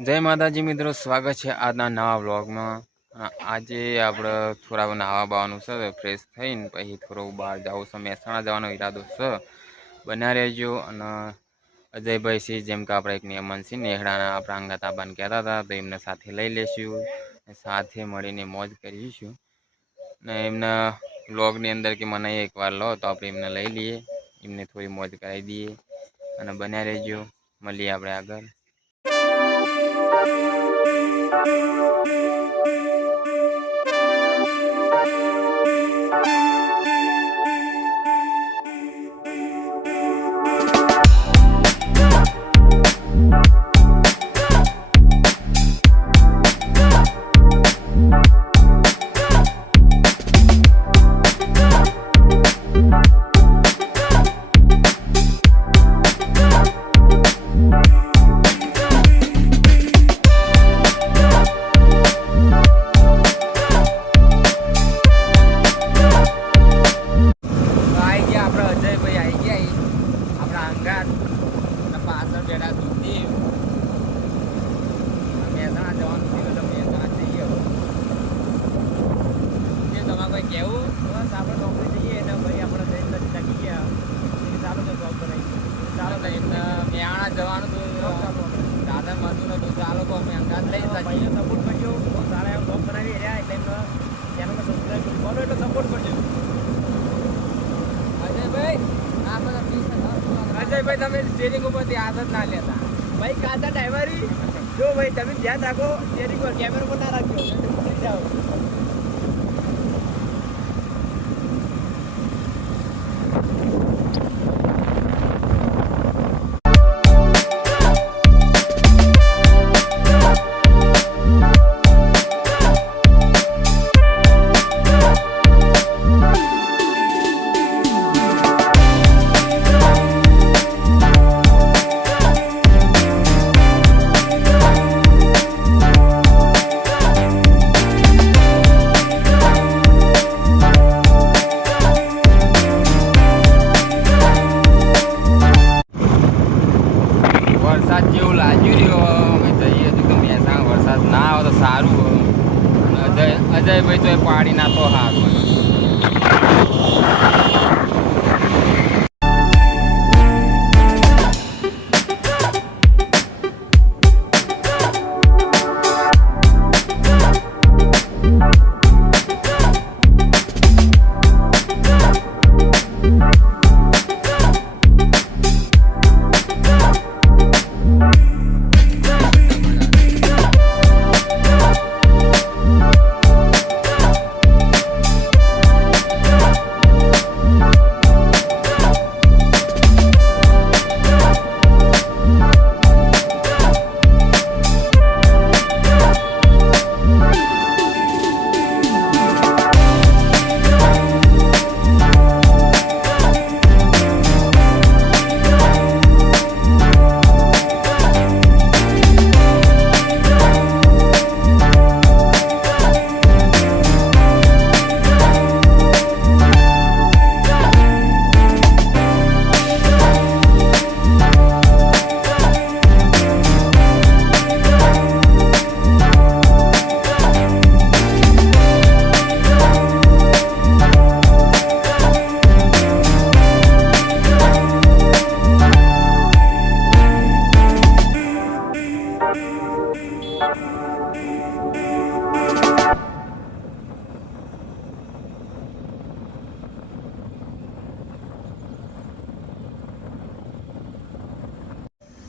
જય માતાજી મિત્રો, સ્વાગત છે આજના નવા વ્લોગમાં। આજે આપણે થોડા નાવા બાવાનું છે, ફ્રેશ થઈને પછી થોડું બહાર જવું છે, મહેસાણા જવાનો ઈરાદો છે। બન્યા રહેજો। અને અજયભાઈ સિંહ જેમ કે આપણે એક નિયમન સિંહ નેહડાના આપણા અંગાતા બન કહેતા હતા, તો એમને સાથે લઈ લેશું, સાથે મળીને મોજ કરીશું। ને એમના વ્લોગની અંદર કે મને એકવાર લો તો આપણે એમને લઈ લઈએ, એમને થોડી મોજ કરાવી દઈએ। અને બન્યા રહેજો, મળીએ આપણે આગળ। અજયભાઈ તમે સ્ટીયરિંગ ઉપરથી આદત ના લેતા ભાઈ, કાચા ડ્રાઈવરી જો ભાઈ તમે ધ્યાન રાખો, સ્ટીયરિંગ પર કેમેરા પર ના રાખજો, જાઓ। વરસાદ જેવું લાગ્યું રહ્યો, અમે જઈએ તો મહેસાણા વરસાદ ના આવે તો સારું। અજયભાઈ તો એ પાડી ના તો સારું।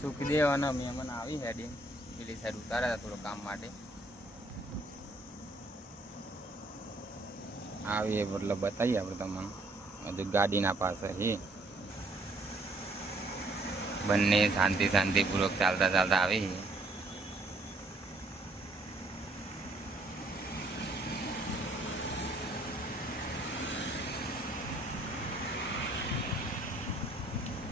સુખદેવ અને મહેમાન આવી હેડી પેલી સાઈડ ઉતાર્યા હતા થોડું કામ માટે આવી, મતલબ બતાવીએ આપણે તમને। હજુ ગાડીના પાસે છે, બંને શાંતિપૂર્વક ચાલતા ચાલતા આવી।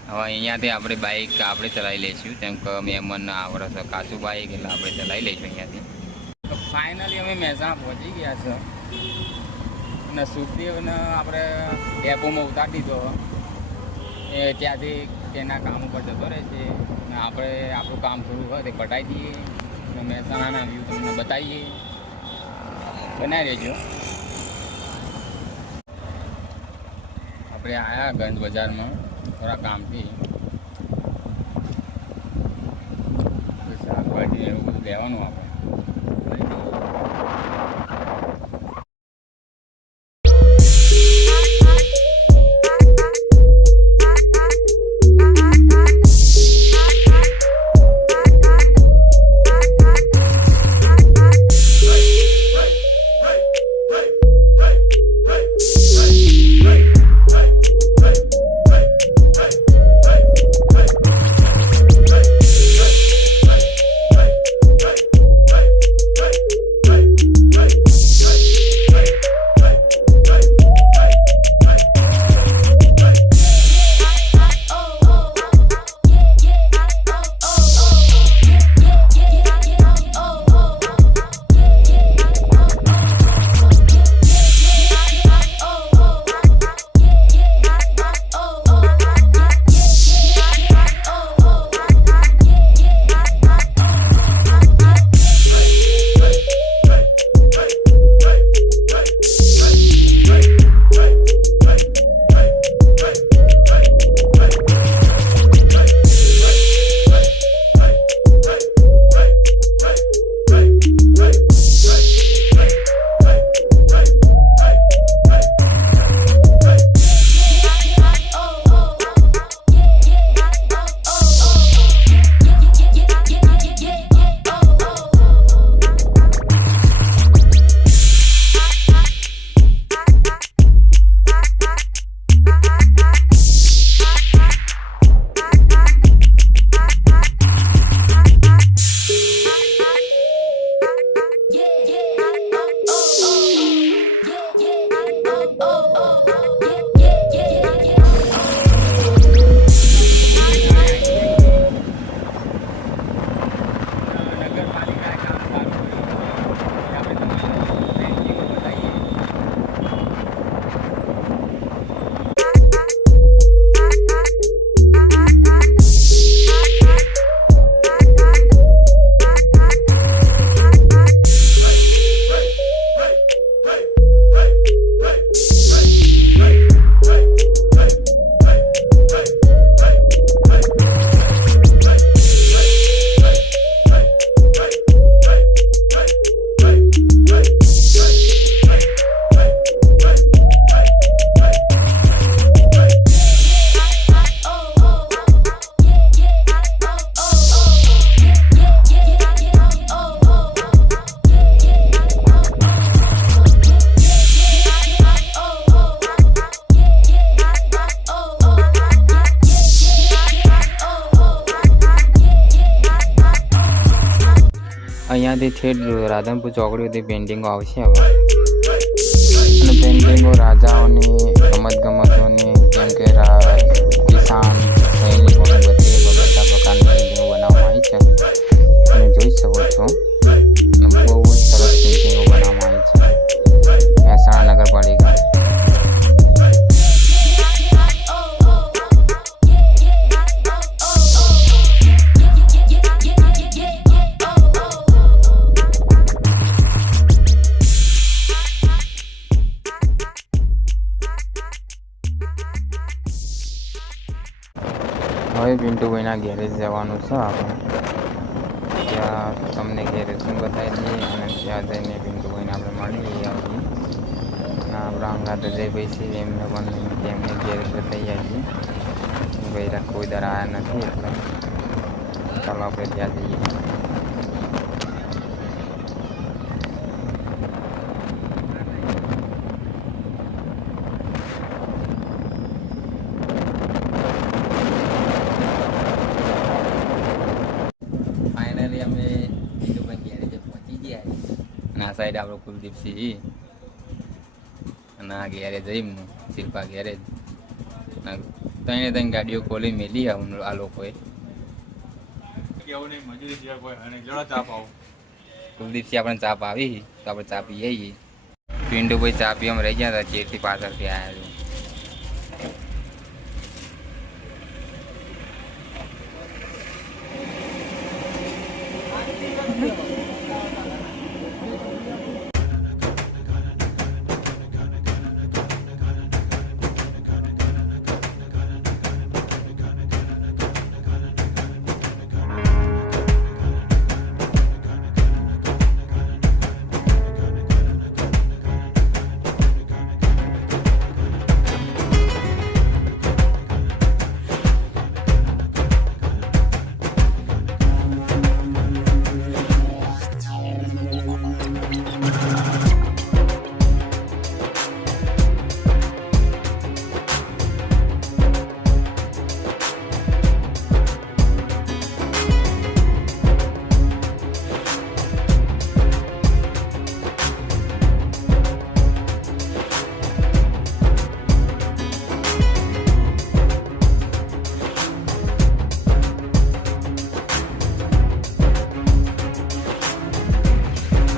હવે અહીંયાથી આપણે બાઇક આપણે ચલાવી લઈશું, કેમ કે મહેમાન આવડે છે કાચું બાઇક, એટલે આપણે ચલાવી લઈશું અહીંયાથી। તો ફાઇનલી અમે મહેસાણા પહોંચી ગયા છે અને સુખદેવને આપણે ડેપોમાં ઉતારી દીધો। એ ત્યાંથી તેના કામ ઉપર જતો રહે છે અને આપણે આપણું કામ થોડું હોય તે પટાઈ દઈએ મહેસાણાના વ્યૂ તમને બતાવીએ, બનાવી લેજો. આપણે આવ્યા ગંજ બજારમાં થોડા કામથી, શાકભાજી એવું બધું લેવાનું આપણે. અહીંયાથી ઠેઠ રાધનપુર ચોકડીથી પેઇન્ટિંગો આવશે હવે. અને પેઇન્ટિંગો રાજાઓની, રમતગમતોની, જેમ કે કિસાન સૈનિકોની બધી બધા પ્રકારની પેઇન્ટિંગો બનાવવામાં આવી છે. તમે જોઈ શકો છો, બહુ જ સરસ પેઇન્ટિંગો બનાવવામાં આવી છે મહેસાણા નગરપાલિકા. હવે પિન્ટુભાઈના ગેરેજ જવાનું છે આપણે. ત્યાં તમને ગેરેજ પણ બતાવી દઈએ અને ત્યાં જઈને પિન્ટુભાઈને આપણે મળી લઈએ આવીએ. અને આપણા અંગાતે જઈ પૈસી એમને પણ તેમને ગેરેજ બતાવી આવીએ. ભાઈ કોઈ દર આવ્યા નથી એટલે ચાલો આપણે ત્યાં જઈએ. અમે પિન્ટુભાઈ ગેરેજે પહોંચી ગયા અને આ સાઈડ આપણો કુલદીપસિંહ અને આ ગેરેજ જઈમનું શિલ્પા ગેરેજ. ત્રણે ગાડીઓ ખોલી મેલી આ લોકોએ. કુલદીપસિંહ આપણે ચા પાવી તો આપણે ચા પી આવીએ. પિન્ટુભાઈ ચા પીવામાં રહી ગયા હતા, ચેરથી પાછળથી આવ્યા.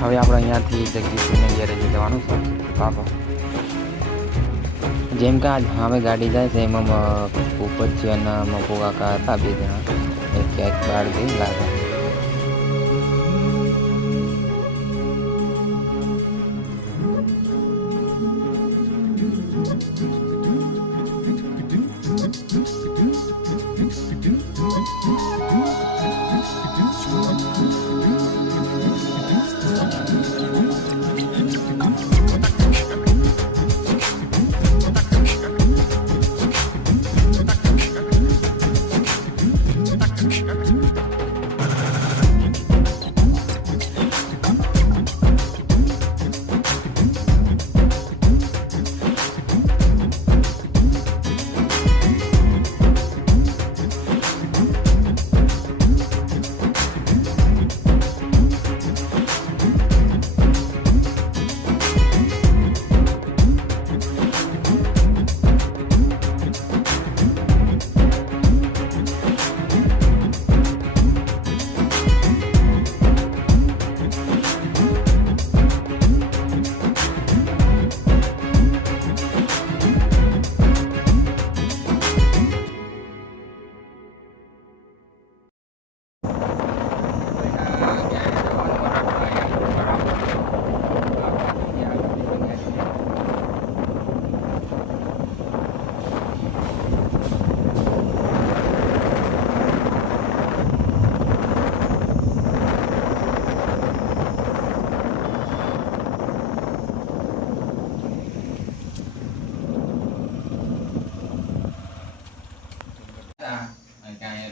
હવે આપણે અહીંયાથી જગદીશભાઈને ઘેરે જવાનું છે બાપા. જેમ કે આજ હવે ગાડી જાય છે એમાં ઉપર છે અને મપો કાકા હતા 2 જણા એ ક્યાંક બહાર જઈ લાગે.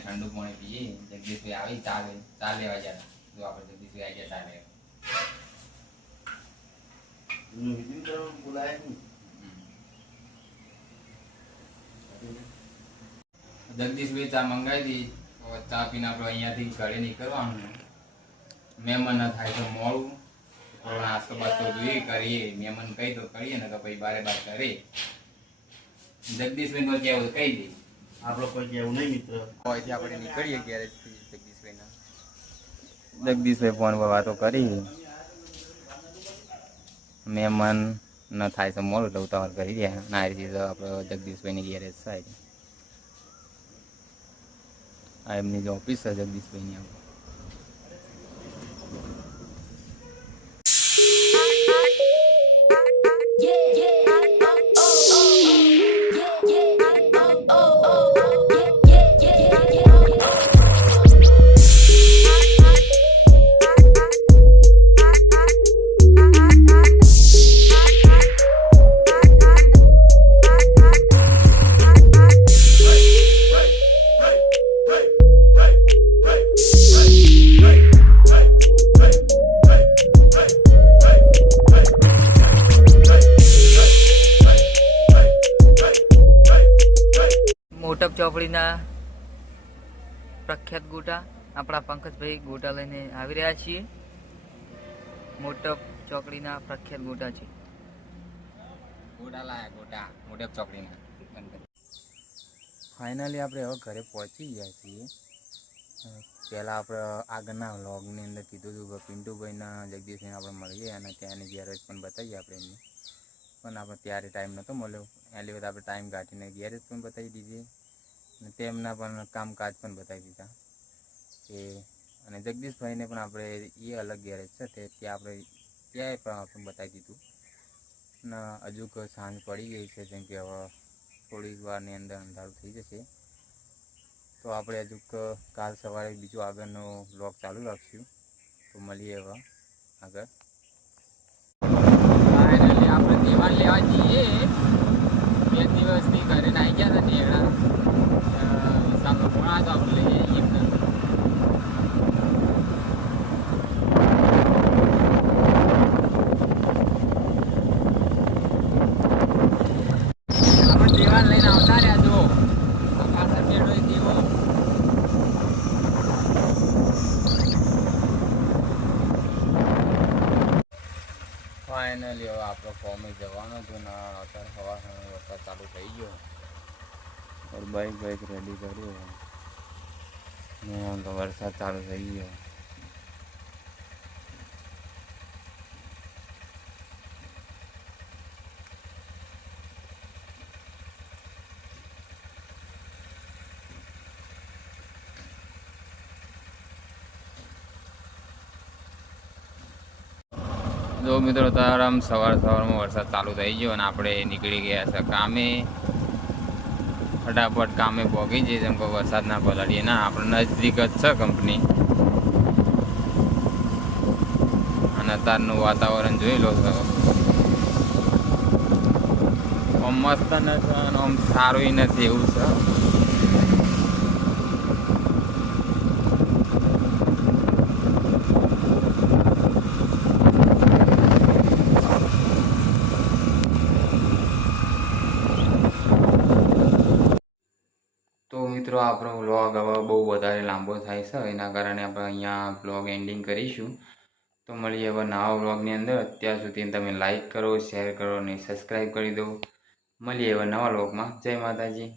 ઠંડુ પાણી પીએ. જગદીશભાઈ આવી ચા લેવા ગયા. જો આપણે જગદીશભાઈ આવી ગયા જગદીશભાઈ ચા મંગાવી દી. ચા પીને આપણે અહીંયાથી ઘરે નીકળવાનું. મહેમાન ના થાય તો મોડું થોડો નાસ્તો બાસ્તો જોઈએ કરીએ. મહેમાન કહી તો કરીએ ને તો પછી બારે બાર કરીએ. જગદીશભાઈ નો કેવું કહી દે. આપણો કોઈ કેવું નહીં મિત્ર. અહીંથી આપણે નીકળીએ ગેરેજથી જગદીશભાઈ ફોન પર વાતો કરી. મહેમાન ન થાય તો મોડું એટલે ઉતાવળ કરી રહ્યા. ના રીતે આપણે જગદીશભાઈની ગેરેજ સાઈડ આ એમની જે ઓફિસ છે જગદીશભાઈની. મોટપ ચોપડીના પ્રખ્યાત ગોટા આપણા પંકજભાઈ ગોટા લઈને આવી રહ્યા છીએ. મોટપ ચોકડીના પ્રખ્યાત ગોટા છે. ગોટા લાયા ગોટા મોટપ ચોકડીના. ફાઇનલી આપણે હવે ઘરે પહોંચી ગયા છીએ. પહેલાં આપણે આગળના વ્લોગની અંદર કીધું હતું કે પિન્ટુભાઈના જગદીશભાઈને આપણે મળીએ અને ત્યાંની ગેરેજ પણ બતાવીએ આપણે એમને. પણ આપણે ત્યારે ટાઈમ નહોતો મળ્યો. એની વખત આપણે ટાઈમ કાઢીને ગેરેજ પણ બતાવી દીધી અને તેમના પણ કામકાજ પણ બતાવી દીધા અને જગદીશભાઈને પણ આપણે એ અલગ ગેરેજ છે તે ત્યાં આપણે ત્યાંય પણ આપણે બતાવી દીધું. ને હજુ સાંજ પડી ગઈ છે જેમ કે હવે થોડીક વારની અંદર અંધારું થઈ જશે તો આપણે હજુ કાલ સવારે બીજો આગળનો વ્લોગ ચાલુ રાખશું. તો મળીએ હવે આગળ. ફાઇનલી આપણે દેવાન લેવા જઈએ. 2 દિવસથી ઘરે નાહી ગયા હતા નેગડા હિસાબનો ફોન આવ્યો આપણે લઈ જઈએ એમને. આપણે દેવાન લઈને આવતા રહ્યા. જો પાછળ બેઠો દેવો. ફાઇનલી હવે આપણો ફોર્મે જવાનો હતો ને અત્યારે હવા વરસાદ ચાલુ થઈ ગયો. બાઈક રેડી કર્યું ને વરસાદ ચાલુ થઈ ગયો. જો મિત્રો તાર આમ સવારમાં વરસાદ ચાલુ થઈ ગયો અને આપણે નીકળી ગયા છે કામે. ફટાફટ કામે પહોંચી જઈએ જેમ કે વરસાદ ના પલાડીએ ના, આપણે નજદીક જ છે કંપની. અને અત્યારનું વાતાવરણ જોઈ લો છો, આમ મસ્ત નથી અને આમ સારું નથી એવું છે. તો મિત્રો આપણો વ્લોગ હવે બહુ વધારે લાંબો થાય છે, એના કારણે આપણે અહીંયા વ્લોગ એન્ડિંગ કરીશું. તો મળીએ હવે નવા વ્લોગની અંદર. અત્યાર સુધી તમે લાઈક કરો, શેર કરો અને સબસ્ક્રાઈબ કરી દો. મળીએ હવે નવા વ્લોગમાં. જય માતાજી.